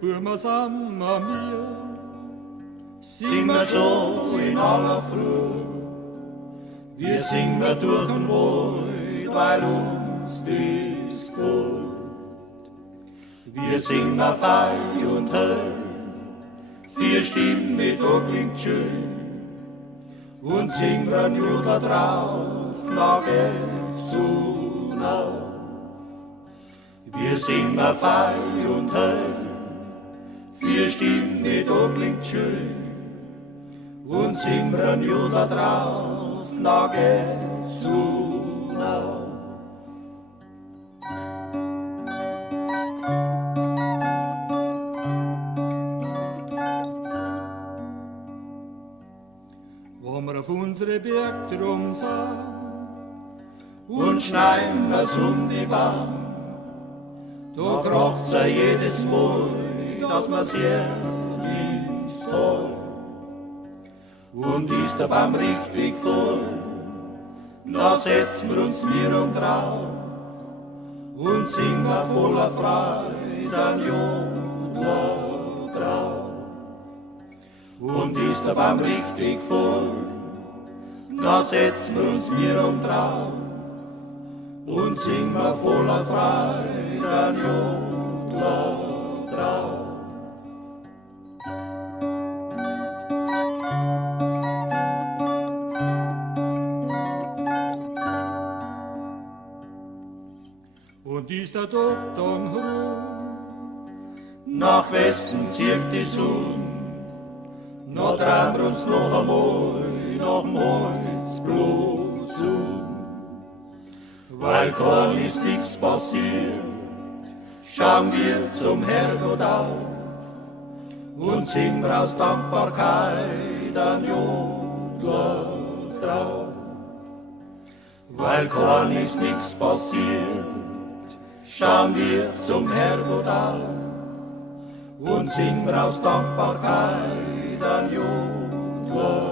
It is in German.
Burma mir, singen wir schon in aller Früh. Wir singen durch den Wald, weil uns das gefällt. Wir singen fein und hell, vier Stimmen mit O klingt schön. Und singen wir Jubel drauf, nach zu auf. Wir singen fein und hell, vier Stimmen mit O klingt schön. Und singen wir Jubel drauf, nach zu auf. Wo wir auf unsere Berg drum sind und schneiden wir's die Bahn. Da kracht's ja jedes Mal, dass man's hört ins Tal. Und ist der Baum richtig voll, da setzen wir uns drauf und singen voller Freude an Jodler drauf. Und ist der Baum richtig voll, da setzen wir uns drauf und singen voller Freude an Jodler drauf. und ist der Tag dann rum. Nach Westen zieht die Sonne, noch träumen wir uns noch einmal nach dem Holzblut zu. Weil kann ist nichts passiert, schauen wir zum Herrgott auf und singen aus Dankbarkeit an Jodler drauf. Weil kann ist nichts passiert, schauen wir zum Herrgott auf und singen aus Dankbarkeit an Jodler